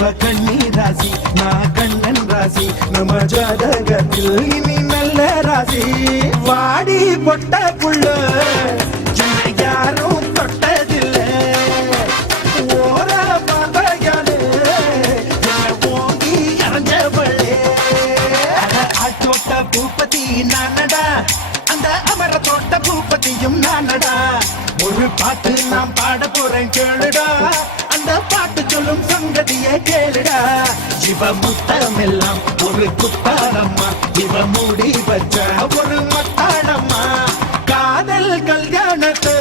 இவ கண்ணி ராசி நான் கண்ணன் ராசி நம்ம ஜாதகத்தில் இனி நல்ல ராசி வாடி பொட்ட புள்ள என்னை யாரும் தொட்டதில்லை ஓர பாதையாலே என்னை ஓங்கி அரைஞ்சவளே ஆட்டோட்ட பூப்பதி நானடா அந்த அமர தோட்ட பூப்பதியும் நானடா ஒரு பாட்டு நாம் பாட போறேன் கேளுடா அந்த பாட்டு சொல்லும் சங்கதியை கேளுடா இவ முத்தமெல்லாம் ஒரு குத்தானம்மா இவ மூடி வச்ச ஒரு மத்தானம்மா காதல் கல்யாணத்தை